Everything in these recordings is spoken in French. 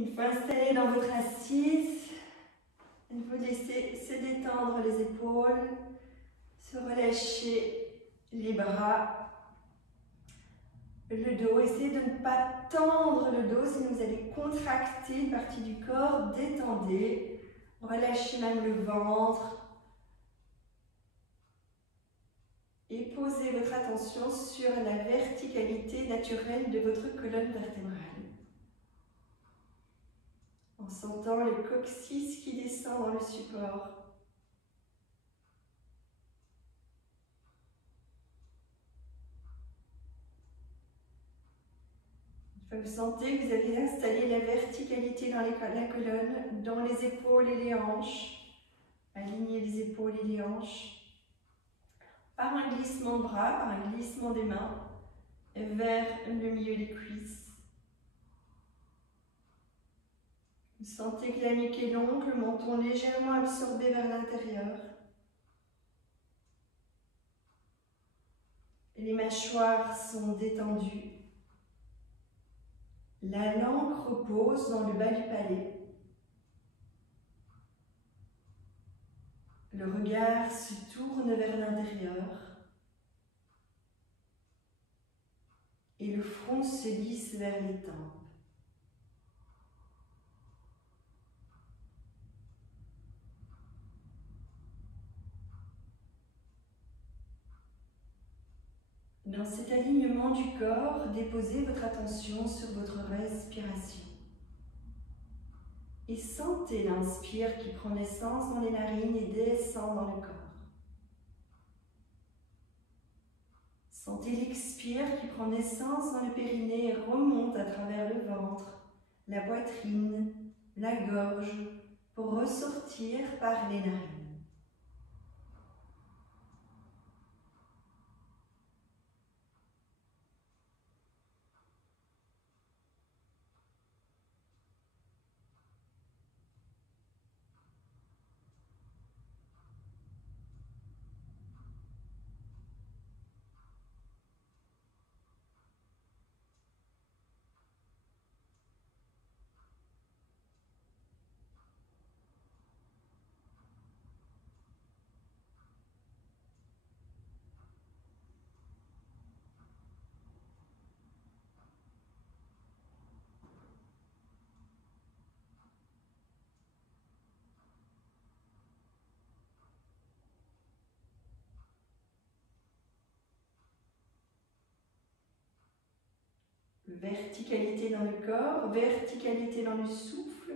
Une fois installé dans votre assise, vous laissez se détendre les épaules, se relâcher les bras, le dos. Essayez de ne pas tendre le dos, sinon vous allez contracter une partie du corps. Détendez, relâchez même le ventre. Et posez votre attention sur la verticalité naturelle de votre colonne vertébrale. En sentant le coccyx qui descend dans le support. Vous sentez que vous avez installé la verticalité dans la colonne, dans les épaules et les hanches. Alignez les épaules et les hanches. Par un glissement de bras, par un glissement des mains, vers le milieu des cuisses. Vous sentez que la nuque est longue, le menton légèrement absorbé vers l'intérieur. Les mâchoires sont détendues. La langue repose dans le bas du palais. Le regard se tourne vers l'intérieur. Et le front se lisse vers les tempes. Dans cet alignement du corps, déposez votre attention sur votre respiration. Et sentez l'inspire qui prend naissance dans les narines et descend dans le corps. Sentez l'expire qui prend naissance dans le périnée et remonte à travers le ventre, la poitrine, la gorge, pour ressortir par les narines. Verticalité dans le corps, verticalité dans le souffle.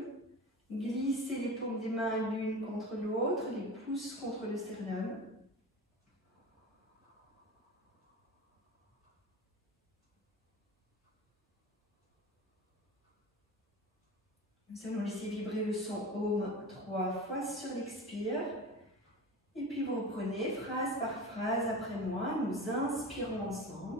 Glissez les paumes des mains l'une contre l'autre, les pouces contre le sternum. Nous allons laisser vibrer le son Om 3 fois sur l'expire. Et puis vous reprenez phrase par phrase après moi. Nous inspirons ensemble.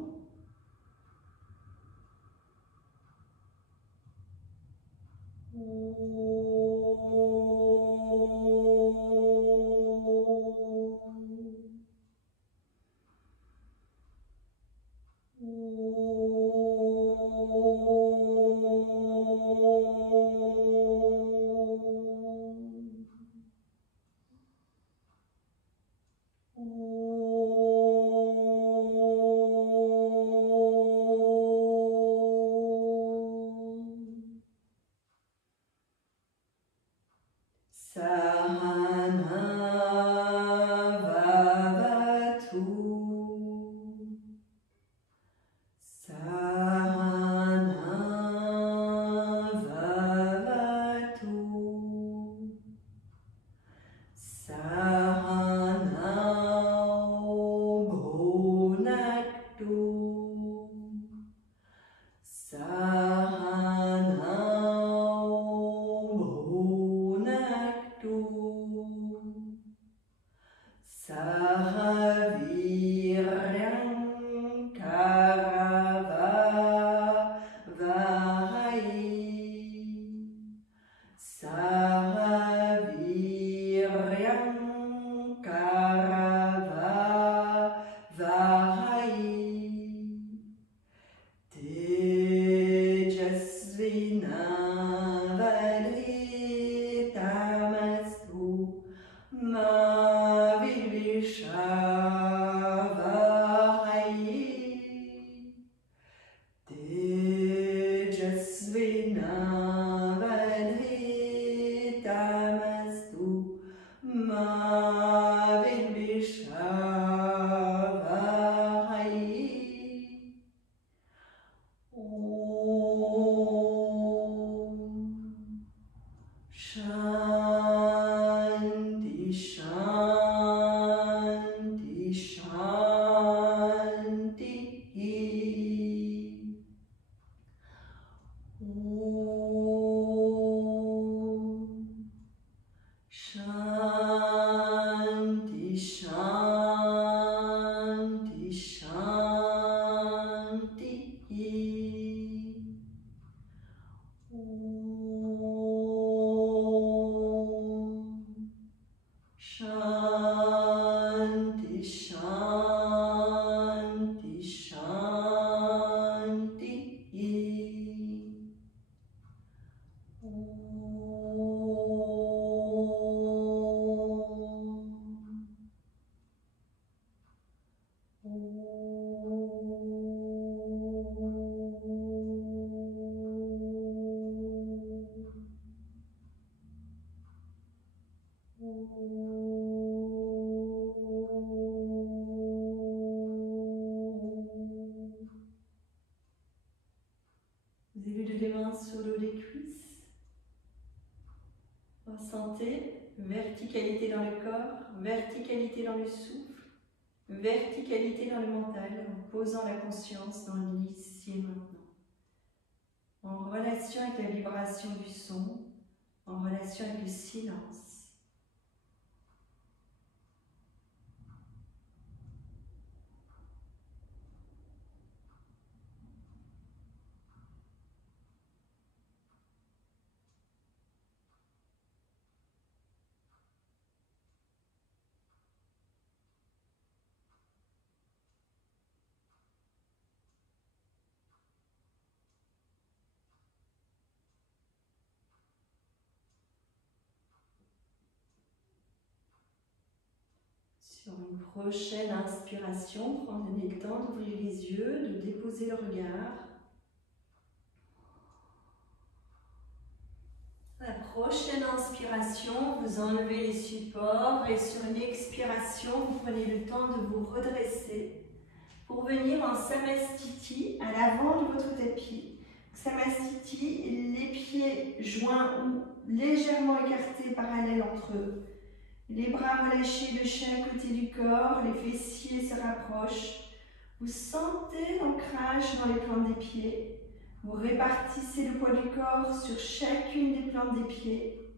Shanti, Shanti, Shanti. Vous éludez les mains sur le haut des cuisses. Ressentez verticalité dans le corps, verticalité dans le souffle, verticalité dans le mental, en posant la conscience dans l'ici et maintenant. En relation avec la vibration du son, en relation avec le silence. Sur une prochaine inspiration, prenez le temps d'ouvrir les yeux, de déposer le regard. La prochaine inspiration, vous enlevez les supports et sur une expiration, vous prenez le temps de vous redresser pour venir en Samastiti à l'avant de votre tapis. Samastiti, les pieds joints ou légèrement écartés parallèles entre eux. Les bras relâchés de chaque côté du corps, les fessiers se rapprochent. Vous sentez l'ancrage dans les plantes des pieds. Vous répartissez le poids du corps sur chacune des plantes des pieds.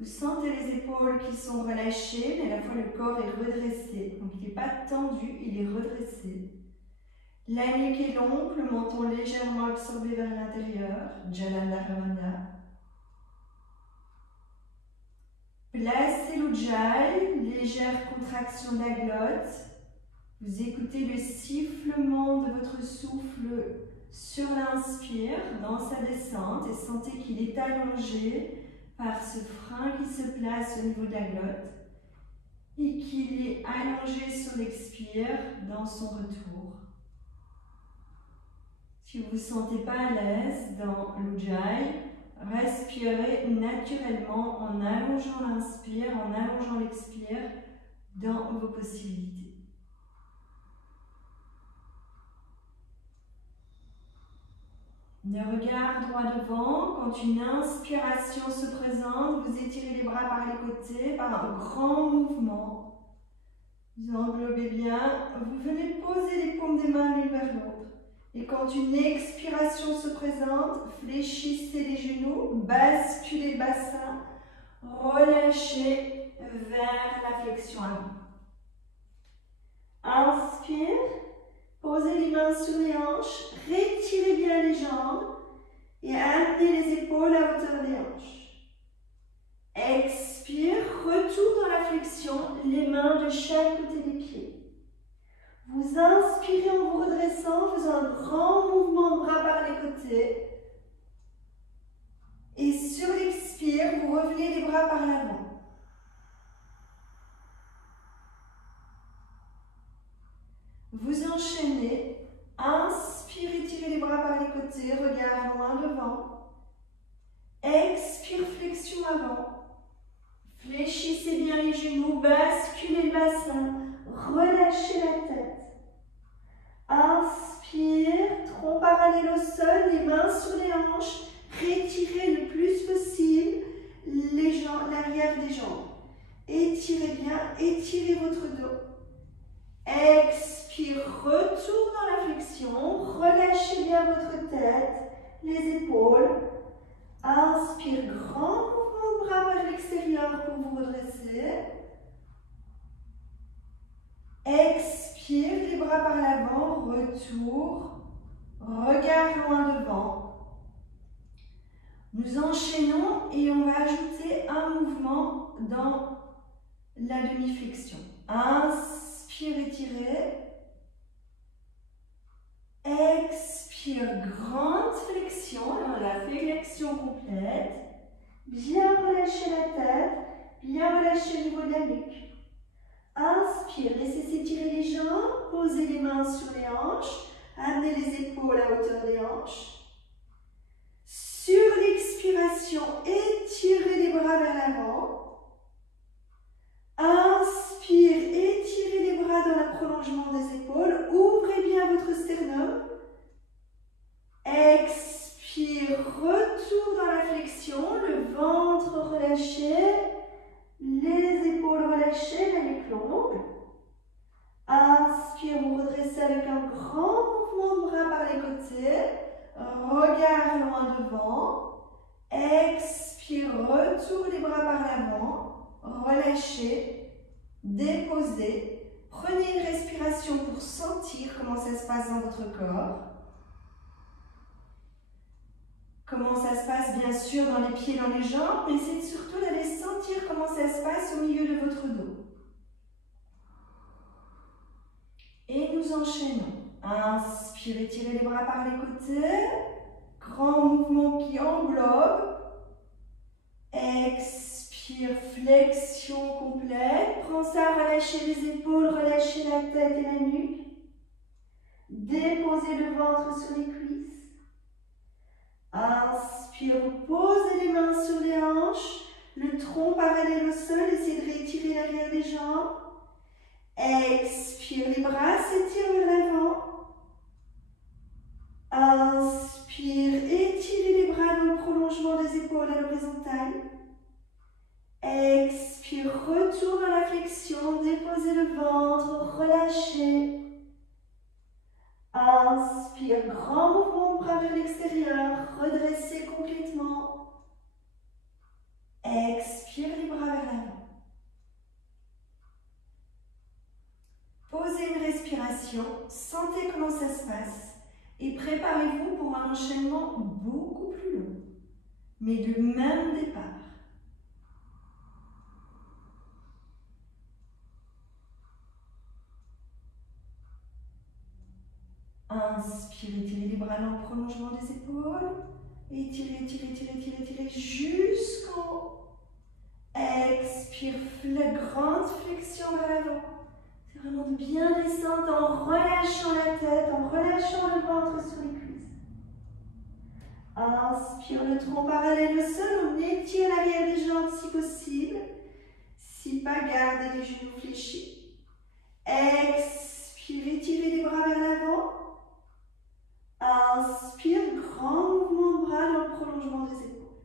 Vous sentez les épaules qui sont relâchées, mais à la fois le corps est redressé. Donc il n'est pas tendu, il est redressé. La nuque est longue, le menton légèrement absorbé vers l'intérieur. Jalandhara. Placez l'Ujjayi, légère contraction de la glotte. Vous écoutez le sifflement de votre souffle sur l'inspire, dans sa descente, et sentez qu'il est allongé par ce frein qui se place au niveau de la glotte et qu'il est allongé sur l'expire dans son retour. Si vous ne vous sentez pas à l'aise dans l'Ujjayi, respirez naturellement en allongeant l'inspire, en allongeant l'expire dans vos possibilités. Le regard droit devant, quand une inspiration se présente, vous étirez les bras par les côtés par un grand mouvement. Vous englobez bien, vous venez poser les paumes des mains l'une vers l'autre. Et quand une expiration se présente, fléchissez les genoux, basculez le bassin, relâchez vers la flexion avant. Inspire, posez les mains sur les hanches, retirez bien les jambes et amenez les épaules à hauteur des hanches. Expire, retour dans la flexion, les mains de chaque côté des pieds. Vous inspirez en vous redressant, faisant un grand mouvement de bras par les côtés. Et sur l'expire, vous revenez les bras par l'avant. Vous enchaînez. Inspire, étirez les bras par les côtés, regard loin devant. Expire, flexion avant. Fléchissez bien les genoux, basculez le bassin, relâchez la tête. Inspire, tronc parallèle au sol, les mains sur les hanches, retirez le plus possible les jambes, l'arrière des jambes. Étirez bien, étirez votre dos. Expire, retour dans la flexion, relâchez bien votre tête, les épaules. Inspire, grand mouvement de bras vers l'extérieur pour vous redresser. Expire, les bras par l'avant, retour. et on va ajouter un mouvement dans la demi-flexion. Inspire, étirez. Expire, grande flexion. On a fait flexion complète. Bien relâcher la tête, bien relâcher au niveau de la nuque. Inspire, laissez s'étirer les jambes, posez les mains sur les hanches, amenez les épaules à hauteur des hanches. Sur l'expiration, étirez les bras vers l'avant. Inspire, étirez les bras dans le prolongement des épaules, ouvrez bien votre sternum. Expire, retour dans la flexion, le ventre relâché, les épaules relâchées, la nuque longue. Inspire, vous redressez avec un grand mouvement de bras par les côtés, regard loin devant. Expire, retour des bras par l'avant, relâchez, déposez. Prenez une respiration pour sentir comment ça se passe dans votre corps. Comment ça se passe, bien sûr, dans les pieds, dans les jambes, mais essayez surtout d'aller sentir comment ça se passe au milieu de votre dos. Et nous enchaînons. Inspire, étirez les bras par les côtés. Grand mouvement qui englobe. Expire, flexion complète. Pensez à relâcher les épaules, relâcher la tête et la nuque. Déposez le ventre sur les cuisses. Inspire, posez les mains sur les hanches, le tronc parallèle au sol, essayez de réétirer l'arrière des jambes. Expire, les bras s'étirent vers l'avant. Inspire, étirez les bras dans le prolongement des épaules à l'horizontale. Expire, retour dans la flexion, déposez le ventre, relâchez. Inspire, grand mouvement de bras vers l'extérieur, redressez complètement. Expire, les bras vers l'avant. Posez une respiration, sentez comment ça se passe et préparez-vous pour un enchaînement beaucoup plus long, mais de même départ. Inspire, étirez les bras dans le prolongement des épaules. Étirez, étirez, étirez, étirez, étirez jusqu'en haut. Expire, grande flexion vers l'avant. C'est vraiment de bien descendre en relâchant la tête, en relâchant le ventre sur les cuisses. Inspire, le tronc parallèle au sol. On étire l'arrière des jambes si possible. Si pas, gardez les genoux fléchis. Expire, étirez les bras vers l'avant. Inspire, grand mouvement de bras dans le prolongement des épaules.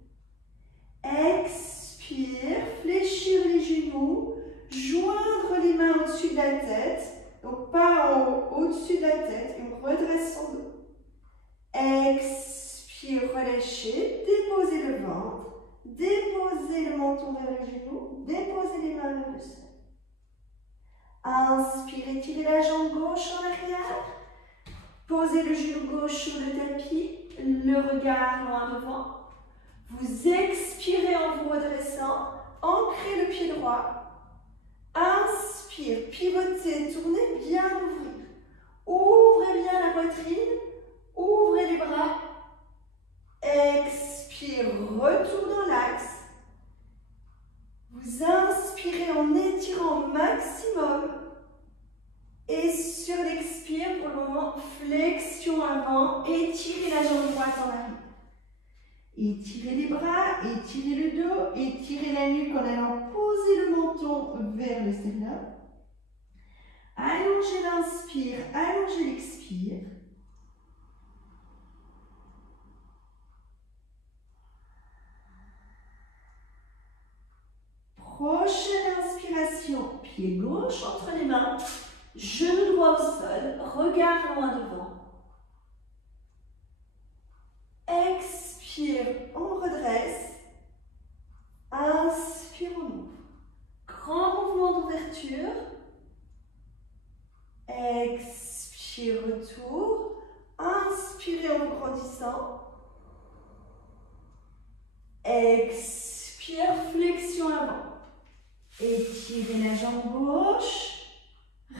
Expire, fléchir les genoux, joindre les mains au-dessus de la tête, donc pas en haut, au-dessus de la tête, et on redresse son dos. Expire, relâchez, déposez le ventre, déposez le menton vers les genoux, déposez les mains vers le sol. Inspire, étirez la jambe gauche en arrière. Posez le genou gauche sur le tapis, le regard loin devant. Vous expirez en vous redressant, ancrez le pied droit. Inspire, pivotez, tournez, bien ouvrir. Ouvrez bien la poitrine, ouvrez les bras. Expire, retour dans l'axe. Vous inspirez en étirant au maximum. Et sur l'expire, pour le moment, flexion avant, étirez la jambe droite en arrière. Étirez les bras, étirez le dos, étirez la nuque en allant poser le menton vers le sternum. Allongez l'inspire, allongez l'expire. Prochaine inspiration, pied gauche entre les mains. Genou droit au sol, regard loin devant. Expire, on redresse. Inspire, on ouvre. Grand mouvement d'ouverture. Expire, retour. Inspirez en vous grandissant. Expire, flexion avant. Étirez la jambe gauche.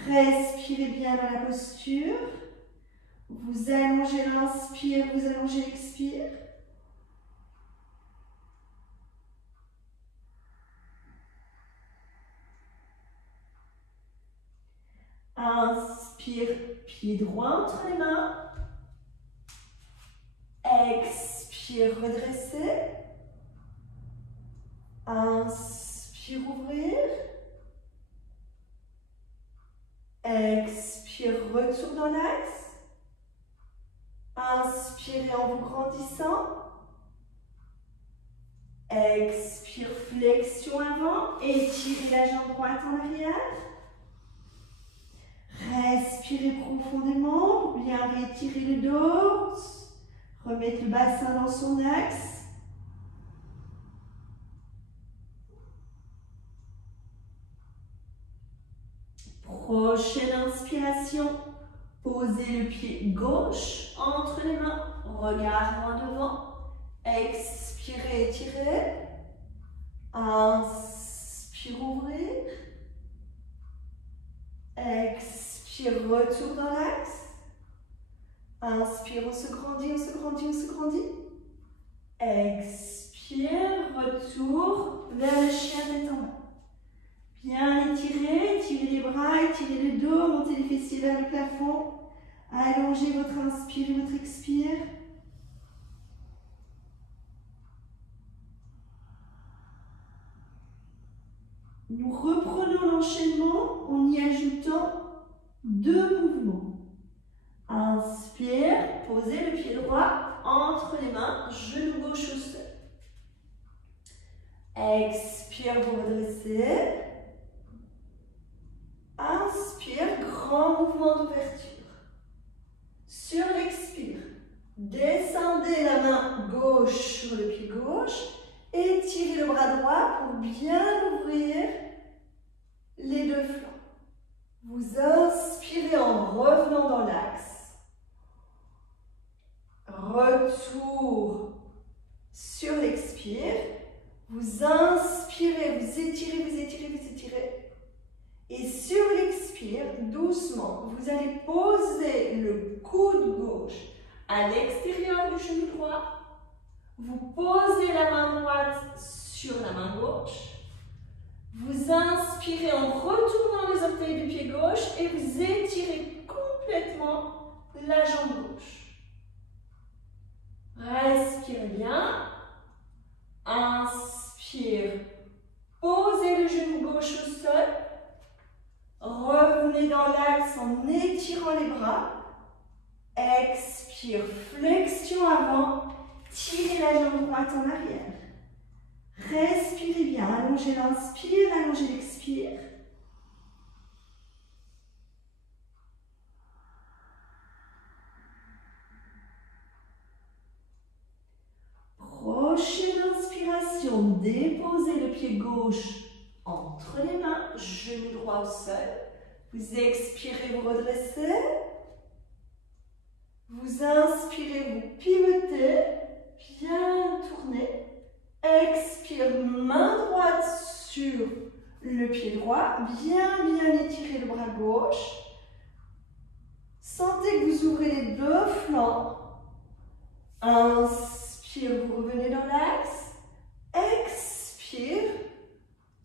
Respirez bien dans la posture. Vous allongez l'inspire, vous allongez l'expire. Inspire, pied droit entre les mains. Expire, redresser. Inspire, ouvrir. Expire, retour dans l'axe. Inspirez en vous grandissant. Expire, flexion avant. Étirez la jambe droite en arrière. Respirez profondément pour bien réétirer le dos. Remettre le bassin dans son axe. Prochaine inspiration. Posez le pied gauche entre les mains. Regard loin devant. Expirez, étirez. Inspire, ouvrir. Expire, retour dans l'axe. Inspire, on se grandit, on se grandit, on se grandit. Expire, retour vers le chien tête en bas. Bien étirez, étirez les bras, étirez le dos, montez les fessiers vers le plafond. Allongez votre inspire et votre expire. Nous reprenons l'enchaînement en y ajoutant 2 mouvements. Inspire, posez le pied droit entre les mains, genou gauche au sol. Expire, vous redressez. Inspire, grand mouvement d'ouverture. Sur l'expire, descendez la main gauche sur le pied gauche. Étirez le bras droit pour bien ouvrir les 2 flancs. Vous inspirez en revenant dans l'axe. Retour sur l'expire. Vous inspirez, vous étirez, vous étirez, vous étirez. Et sur l'expire, doucement, vous allez poser le coude gauche à l'extérieur du genou droit. Vous posez la main droite sur la main gauche. Vous inspirez en retournant les orteils du pied gauche et vous étirez complètement la jambe gauche. Respirez bien. Inspire. Posez le genou gauche au sol. Revenez dans l'axe en étirant les bras. Expire, flexion avant. Tirez la jambe droite en arrière. Respirez bien. Allongez l'inspire, allongez l'expire. Prochaine inspiration. Déposez le pied gauche entre les mains, genou droit au sol. Vous expirez, vous redressez. Vous inspirez, vous pivotez. Bien tourner. Expire, main droite sur le pied droit. Bien étirer le bras gauche. Sentez que vous ouvrez les 2 flancs. Inspire, vous revenez dans l'axe. Expire,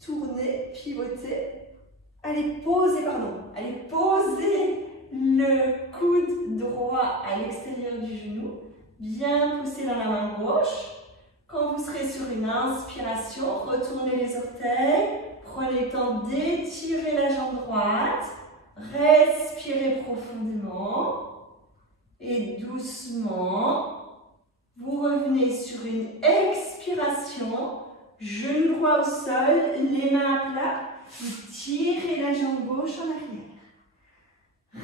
tournez, pivotez. Allez poser le coude droit à l'extérieur du genou. Bien pousser dans la main gauche. Quand vous serez sur une inspiration, retournez les orteils. Prenez le temps d'étirer la jambe droite. Respirez profondément. Et doucement, vous revenez sur une expiration. Genou droit au sol, les mains à plat. Vous tirez la jambe gauche en arrière.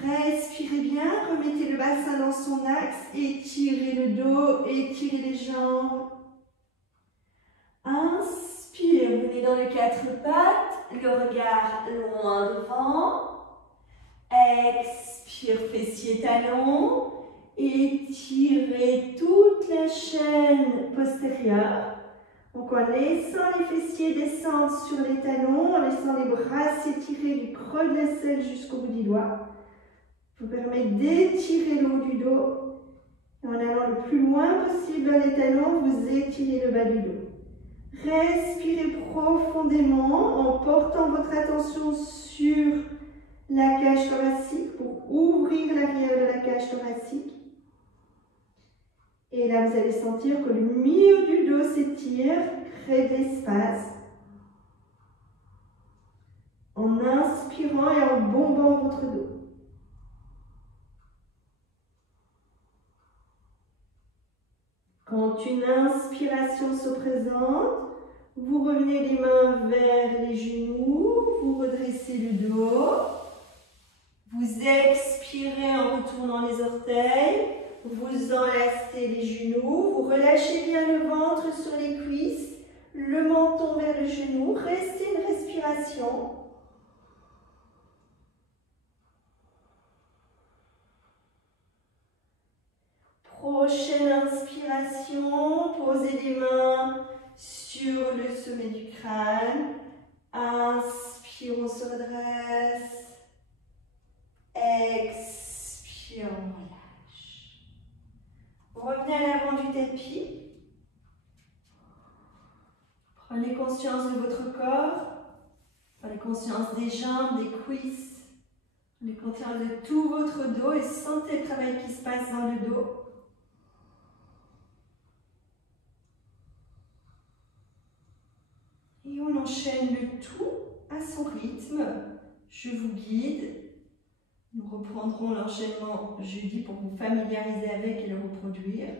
Respirez bien, remettez le bassin dans son axe, étirez le dos, étirez les jambes. Inspire, venez dans les 4 pattes, le regard loin devant. Expire, fessiers talons. Étirez toute la chaîne postérieure. Donc en laissant les fessiers descendre sur les talons, en laissant les bras s'étirer du creux de l'aisselle jusqu'au bout du doigt, vous permet d'étirer le haut du dos. Et en allant le plus loin possible vers les talons, vous étirez le bas du dos. Respirez profondément en portant votre attention sur la cage thoracique pour ouvrir l'arrière de la cage thoracique. Et là, vous allez sentir que le milieu du dos s'étire, crée de l'espace. En inspirant et en bombant votre dos. Quand une inspiration se présente, vous revenez les mains vers les genoux, vous redressez le dos. Vous expirez en retournant les orteils. Vous enlacez les genoux, vous relâchez bien le ventre sur les cuisses, le menton vers le genou, restez une respiration. Prochaine inspiration, posez les mains sur le sommet du crâne. Inspire, on se redresse. Expire, on relâche. Revenez à l'avant du tapis. Prenez conscience de votre corps. Prenez conscience des jambes, des cuisses. Prenez conscience de tout votre dos et sentez le travail qui se passe dans le dos. Et on enchaîne le tout à son rythme. Je vous guide. Nous reprendrons l'enchaînement jeudi pour vous familiariser avec et le reproduire.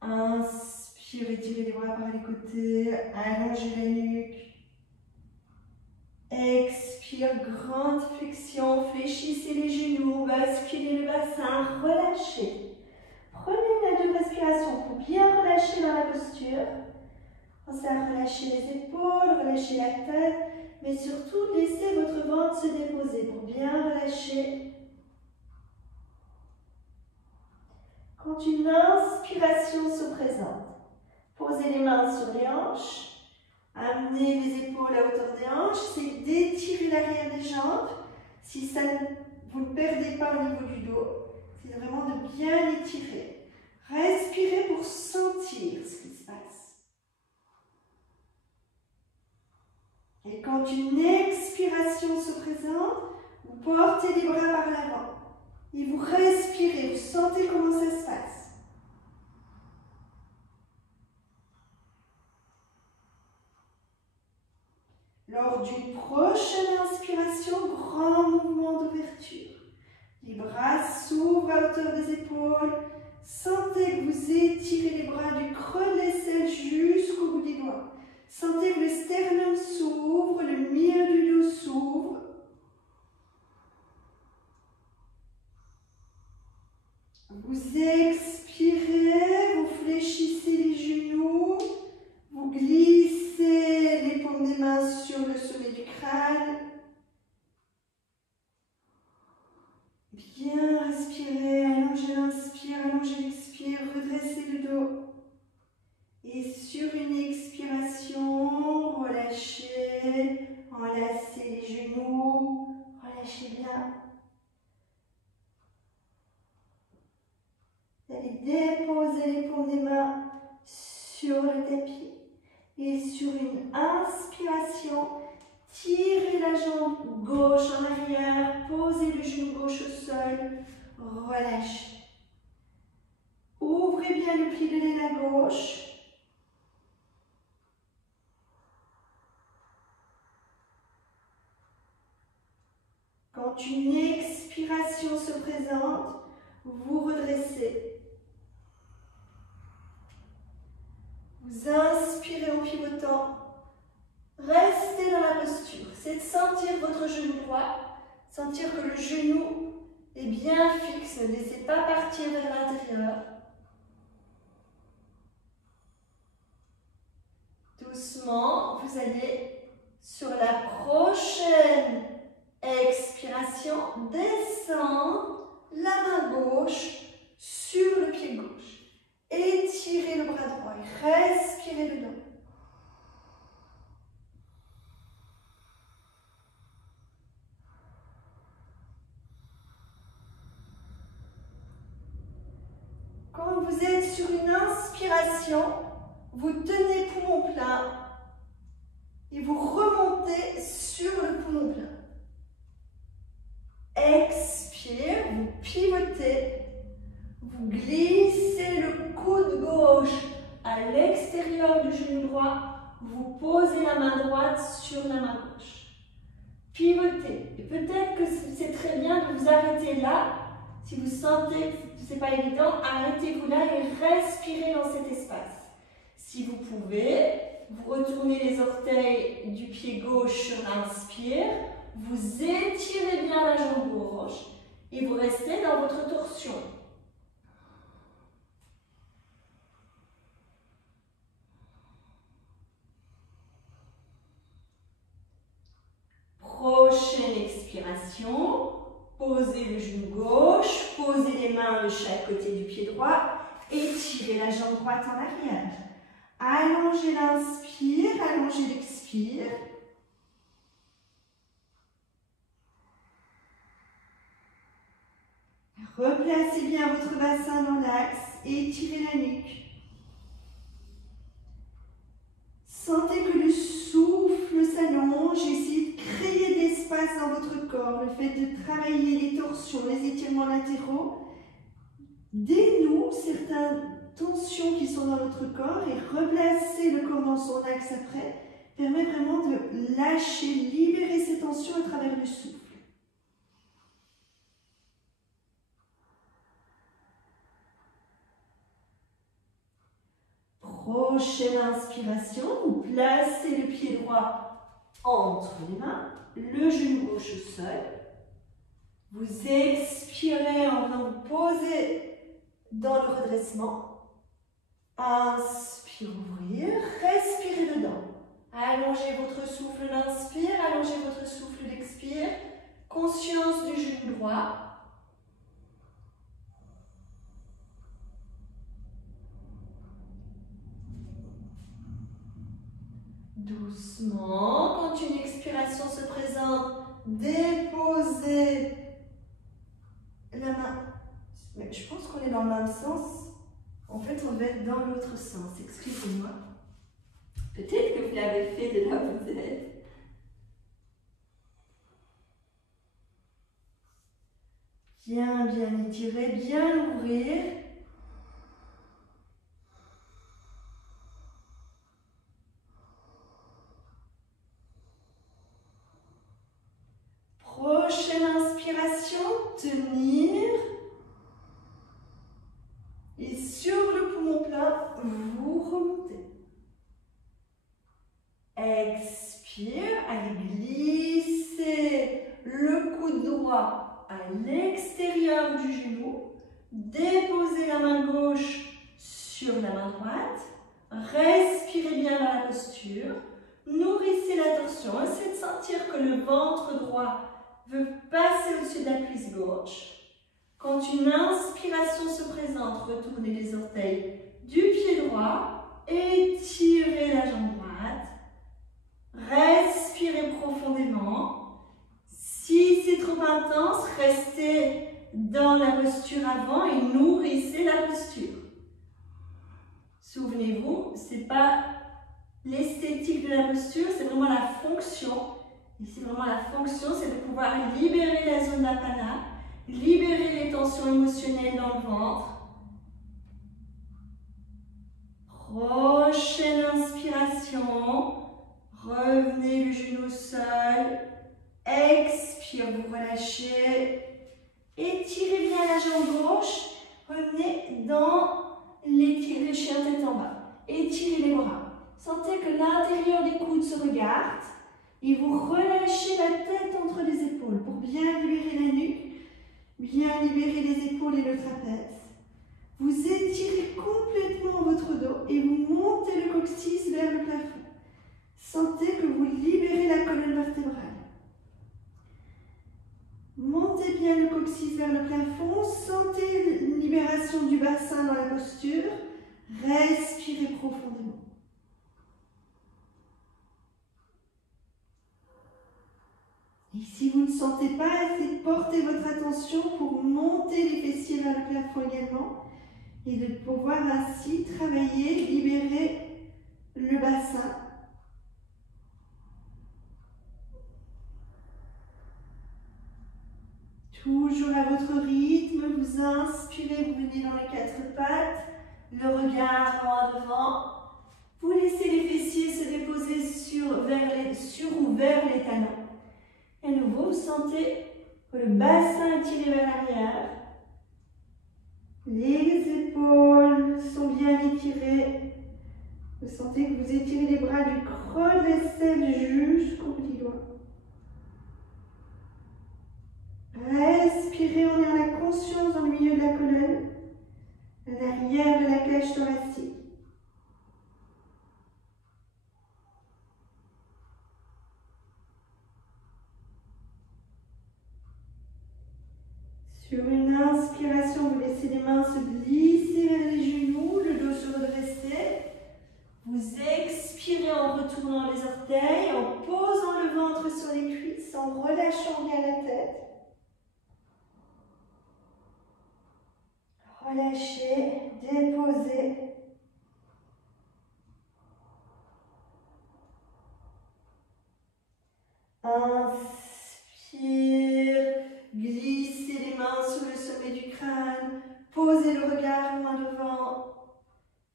Inspire, étirez les bras par les côtés, allongez la nuque. Expire, grande flexion, fléchissez les genoux, basculez le bassin, relâchez. Prenez une à deux respirations pour bien relâcher dans la posture. Pensez à relâcher les épaules, relâcher la tête, mais surtout laissez votre ventre se déposer pour bien relâcher. Quand une inspiration se présente, posez les mains sur les hanches, amenez les épaules à hauteur des hanches, c'est d'étirer l'arrière des jambes. Si ça, vous ne perdez pas au niveau du dos, c'est vraiment de bien étirer. Respirez pour sentir ce qui se passe. Et quand une expiration se présente, vous portez les bras par l'avant. Et vous respirez, vous sentez comment ça se passe. Lors d'une prochaine inspiration, grand mouvement d'ouverture. Les bras s'ouvrent à hauteur des épaules. Sentez que vous étirez les bras du creux de l'aisselle jusqu'au bout des doigts. Sentez que le sternum s'ouvre, le milieu du dos s'ouvre. Vous expirez, vous fléchissez les genoux, vous glissez les paumes des mains sur le sommet du crâne. Bien respirer, allongez l'inspire, allongez l'expire, redressez le dos. Et sur une expiration, relâchez, enlacez les genoux, relâchez bien. Vous allez déposer les paumes des mains sur le tapis. Et sur une inspiration, tirez la jambe gauche en arrière, posez le genou gauche au sol, relâchez. Ouvrez bien le pli de l'aine à gauche. Quand une expiration se présente, vous redressez. Vous inspirez en pivotant. Restez dans la posture. C'est de sentir votre genou droit, sentir que le genou est bien fixe. Ne laissez pas partir vers l'intérieur. Doucement, vous allez sur la prochaine expiration descendre la main gauche sur le pied gauche. Étirez le bras droit et respirez dedans. Quand vous êtes sur une inspiration, vous tenez poumon plein et vous remontez sur le poumon plein. Expire, vous pivotez, vous glissez le coude gauche à l'extérieur du genou droit, vous posez la main droite sur la main gauche. Pivotez. Et peut-être que c'est très bien de vous arrêter là. Si vous sentez que ce n'est pas évident, arrêtez-vous là et respirez dans cet espace. Si vous pouvez, vous retournez les orteils du pied gauche sur l'inspire, vous étirez bien la jambe gauche et vous restez dans votre torsion. Prochaine expiration, posez le genou gauche, posez les mains de chaque côté du pied droit, étirez la jambe droite en arrière. Allongez l'inspire, allongez l'expire. Replacez bien votre bassin dans l'axe et étirez la nuque. Sentez que le souffle s'allonge, essayez de créer de l'espace dans votre corps. Le fait de travailler les torsions, les étirements latéraux dénoue certaines tensions qui sont dans notre corps et replacer le corps dans son axe après permet vraiment de lâcher, libérer ces tensions à travers le souffle. Prochaine inspiration, vous placez le pied droit entre les mains, le genou gauche au sol. Vous expirez en venant vous poser dans le redressement. Inspire, ouvrir, respirez dedans. Allongez votre souffle d'inspire, allongez votre souffle d'expire. Conscience du genou droit. Doucement, quand une expiration se présente, déposez la main. Mais je pense qu'on est dans le même sens. En fait, on devait être dans l'autre sens. Excusez-moi. Peut-être que vous l'avez fait de là où vous êtes. Bien étirer, bien ouvrir. Prochaine inspiration, tenir. Et sur le poumon plein, vous remontez. Expire, allez glisser le coude droit à l'extérieur du genou. Déposez la main gauche sur la main droite. Respirez bien dans la posture. Nourrissez la torsion. Essayez de sentir que le ventre droit veut passer au-dessus de la cuisse gauche. Quand une inspiration se présente, retournez les orteils du pied droit, étirez la jambe droite, respirez profondément. Si c'est trop intense, restez dans la posture avant et nourrissez la posture. Souvenez-vous, ce n'est pas l'esthétique de la posture, c'est vraiment la fonction. Et c'est vraiment la fonction, c'est de pouvoir libérer la zone d'apana, libérer les tensions émotionnelles dans le ventre. Prochaine inspiration. Revenez le genou au sol. Expire, vous relâchez. Étirez bien la jambe gauche. Revenez dans le chien tête en bas. Étirez les bras. Sentez que l'intérieur des coudes se regarde. Et vous relâchez la tête entre les épaules pour bien libérer la nuque, bien libérer les épaules et le trapèze. Vous étirez complètement votre dos et vous montez le coccyx vers le plafond. Sentez que vous libérez la colonne vertébrale. Montez bien le coccyx vers le plafond. Sentez une libération du bassin dans la posture. Respirez profondément. Et si vous ne sentez pas assez, portez votre attention pour monter les fessiers vers le plafond également. et de pouvoir ainsi travailler, libérer le bassin. Toujours à votre rythme, vous inspirez, vous venez dans les quatre pattes, le regard loin devant. Vous laissez les fessiers se déposer sur ou vers les talons. Et à nouveau, vous sentez que le bassin est tiré vers l'arrière. Les épaules sont bien étirées. Vous sentez que vous étirez les bras du creux de l'aisselle jusqu'au petit doigt. Respirez en ayant la conscience dans le milieu de la colonne, à l'arrière de la cage thoracique. Sur une inspiration, vous laissez les mains se glisser vers les genoux, le dos se redresser. Vous expirez en retournant les orteils, en posant le ventre sur les cuisses, en relâchant bien la tête. Relâchez, déposez. Inspire, glissez les mains sur le sommet du crâne, posez le regard loin devant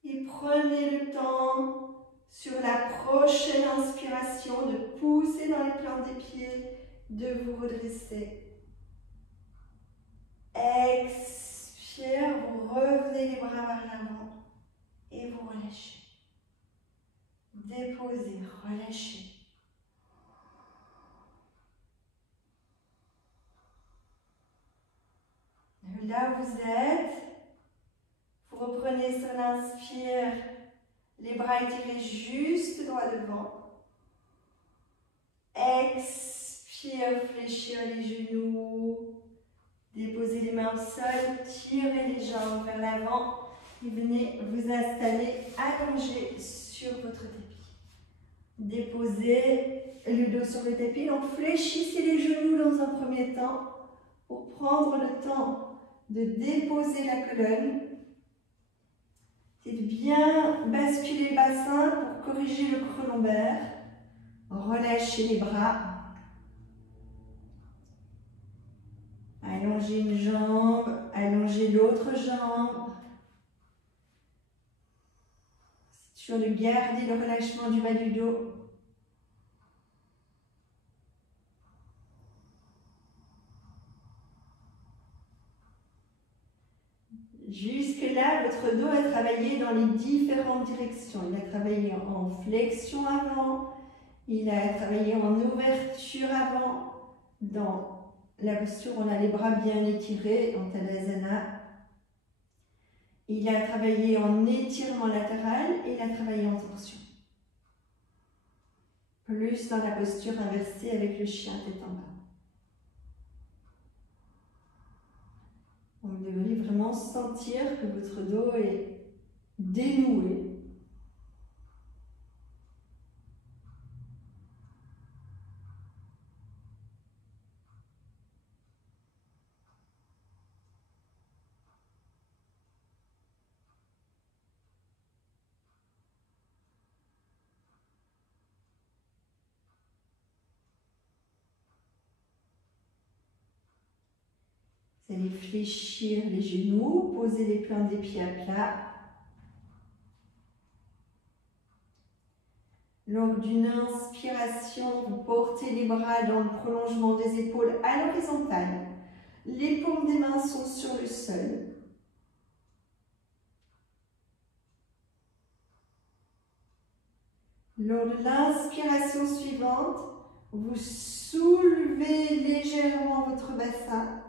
et prenez le temps sur la prochaine inspiration de pousser dans les plantes des pieds, de vous redresser. Expire, vous revenez les bras vers l'avant et vous relâchez. Déposez, relâchez. Là où vous êtes, vous reprenez sur l'inspire, les bras étirés juste droit devant. Expire, fléchir les genoux. Déposez les mains au sol, tirez les jambes vers l'avant et venez vous installer allongé sur votre tapis. Déposez le dos sur le tapis, donc fléchissez les genoux dans un premier temps pour prendre le temps de déposer la colonne. C'est de bien basculer le bassin pour corriger le creux lombaire. Relâchez les bras. Allongez une jambe, allongez l'autre jambe. C'est toujours de garder le relâchement du bas du dos. Jusque-là, votre dos a travaillé dans les différentes directions. Il a travaillé en flexion avant, il a travaillé en ouverture avant, dans la posture où on a les bras bien étirés, en Tadasana. Il a travaillé en étirement latéral et il a travaillé en torsion. Plus dans la posture inversée avec le chien tête en bas. Vous devriez vraiment sentir que votre dos est dénoué. Vous allez fléchir les genoux, poser les plantes des pieds à plat. Lors d'une inspiration, vous portez les bras dans le prolongement des épaules à l'horizontale. Les paumes des mains sont sur le sol. Lors de l'inspiration suivante, vous soulevez légèrement votre bassin.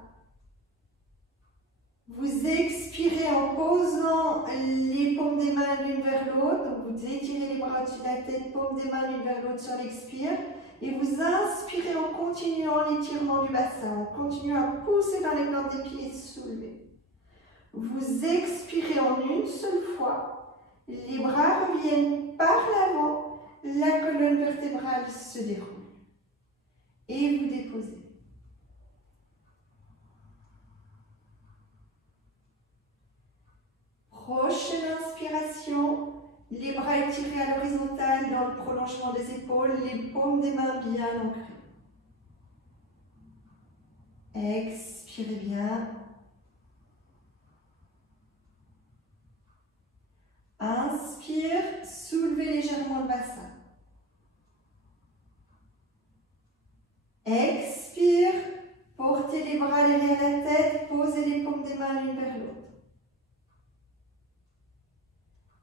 Vous expirez en posant les paumes des mains l'une vers l'autre. Donc vous étirez les bras au-dessus de la tête, paumes des mains l'une vers l'autre sur l'expire. Et vous inspirez en continuant l'étirement du bassin. En continuant à pousser dans les plantes des pieds et soulever. Vous expirez en une seule fois. Les bras reviennent par l'avant. La colonne vertébrale se déroule. Et vous déposez. Prochaine inspiration, les bras étirés à l'horizontale dans le prolongement des épaules, les paumes des mains bien ancrées. Expirez bien. Inspire, soulevez légèrement le bassin. Expire, portez les bras derrière la tête, posez les paumes des mains l'une vers l'autre.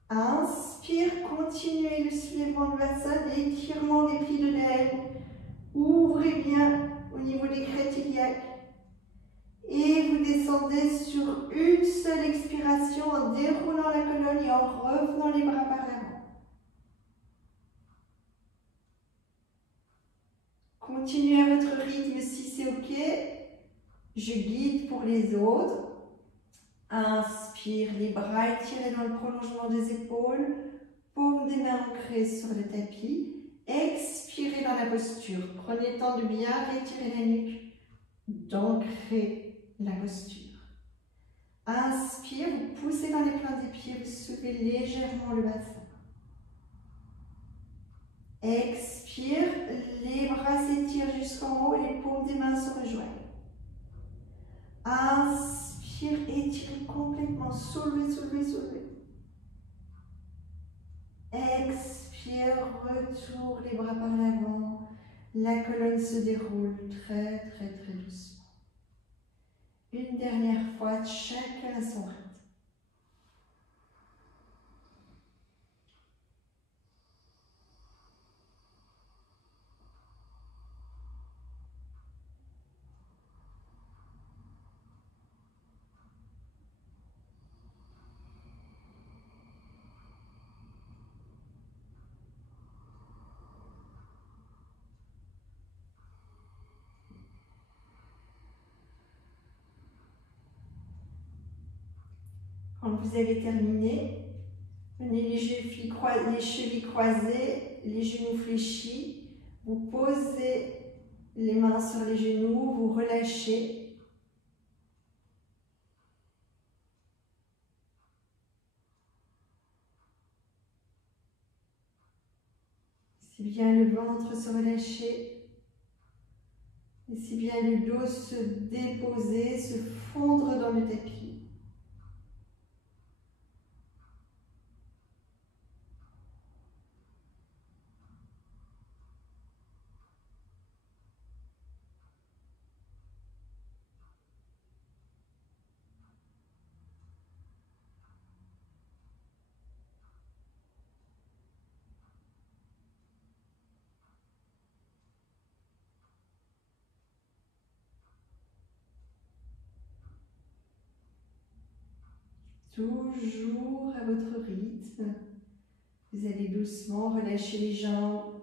Inspire, continuez le soulèvement du bassin, l'étirement des plis de l'aile. Ouvrez bien au niveau des crêtes iliaques. Et vous descendez sur une seule expiration en déroulant la colonne et en revenant les bras par l'avant. Continuez à votre rythme si c'est ok. Je guide pour les autres. Inspire, les bras étirés dans le prolongement des épaules, paumes des mains ancrées sur le tapis. Expirez dans la posture. Prenez le temps de bien étirer la nuque, d'ancrer la posture. Inspire, vous poussez dans les plans des pieds, vous soulevez légèrement le bassin. Expire, les bras s'étirent jusqu'en haut et les paumes des mains se rejoignent. Inspire, étirez complètement, soulevez, soulevez, soulevez. Expire, retour les bras par l'avant. La colonne se déroule très, très, très doucement. Une dernière fois, chacun à son rythme. Quand vous avez terminé, prenez les chevilles croisées, les genoux fléchis. Vous posez les mains sur les genoux, vous relâchez. Si bien le ventre se relâcher. Et si bien le dos se déposer, se fondre dans le tapis. Toujours à votre rythme. Vous allez doucement relâcher les jambes,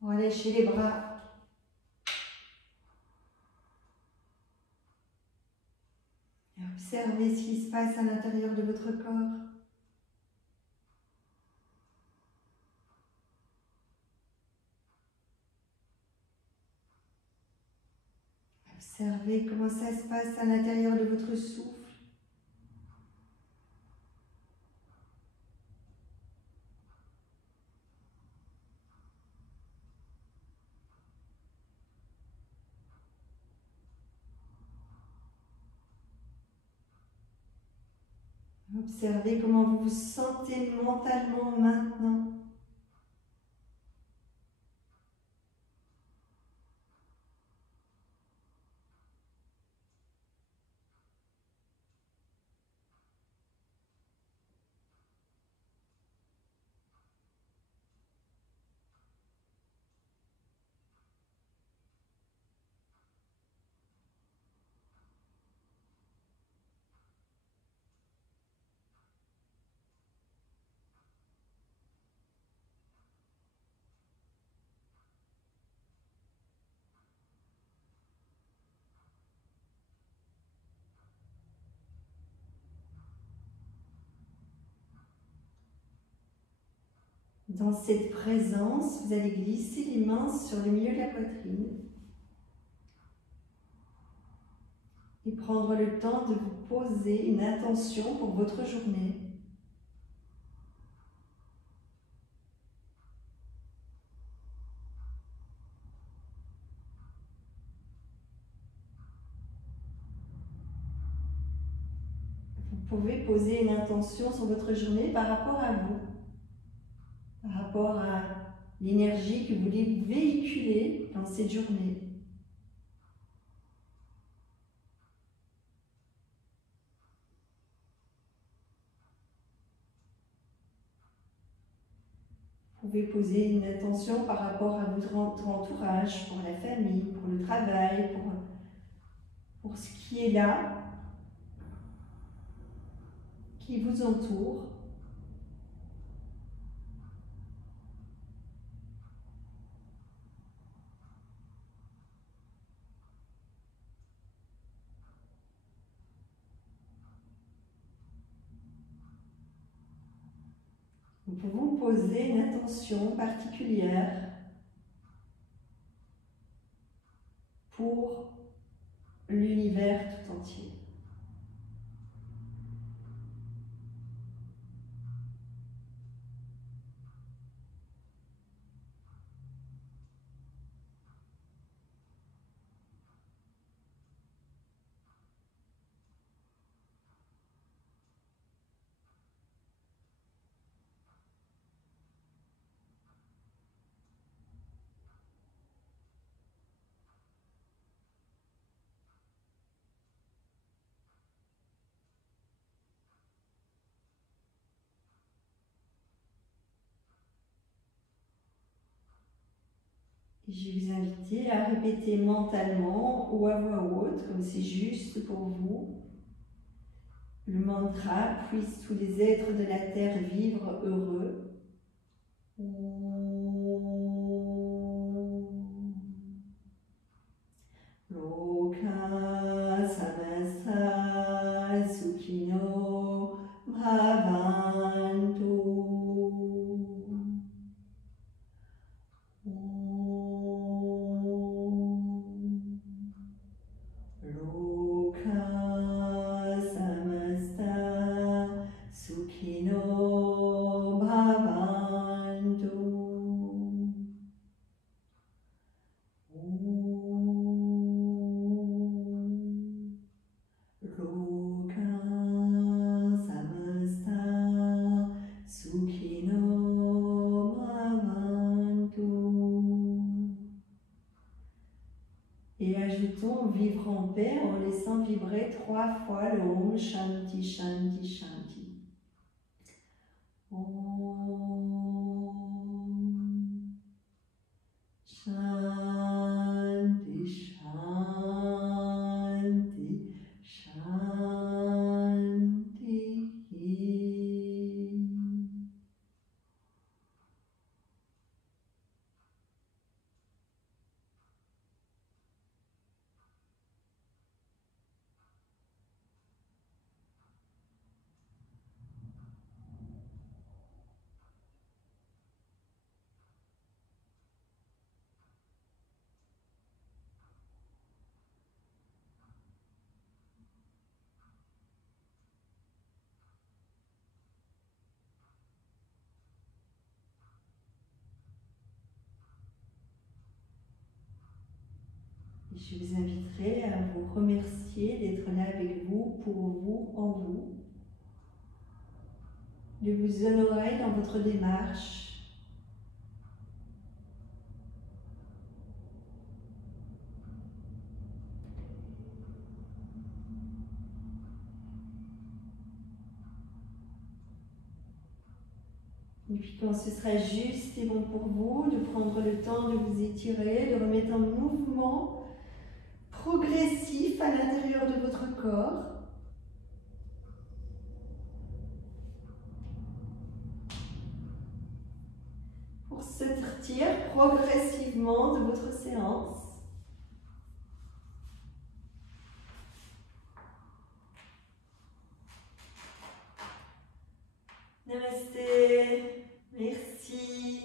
relâcher les bras. Et observez ce qui se passe à l'intérieur de votre corps. Observez comment ça se passe à l'intérieur de votre souffle. Observez comment vous vous sentez mentalement maintenant. Dans cette présence, vous allez glisser les mains sur le milieu de la poitrine et prendre le temps de vous poser une intention pour votre journée. pouvez poser une intention sur votre journée par rapport à vous, par rapport à l'énergie que vous voulez véhiculer dans cette journée. Vous pouvez poser une intention par rapport à votre entourage, pour la famille, pour le travail, pour ce qui est là, qui vous entoure. Nous pouvons poser une intention particulière pour l'univers tout entier. Je vais vous inviter à répéter mentalement ou à voix haute, comme c'est juste pour vous, le mantra « Puissent tous les êtres de la terre vivre heureux ». Loka samasta sukhino bhavantu. Et ajoutons vivre en paix en laissant vibrer 3 fois le Om Shanti Shanti Shanti. Om Shanti Shanti Shanti. Je vous inviterai à vous remercier d'être là avec vous, pour vous, en vous, de vous honorer dans votre démarche, et puis quand ce sera juste et bon pour vous, de prendre le temps de vous étirer, de remettre un mouvement progressif à l'intérieur de votre corps. Pour sortir progressivement de votre séance. Namasté. Merci.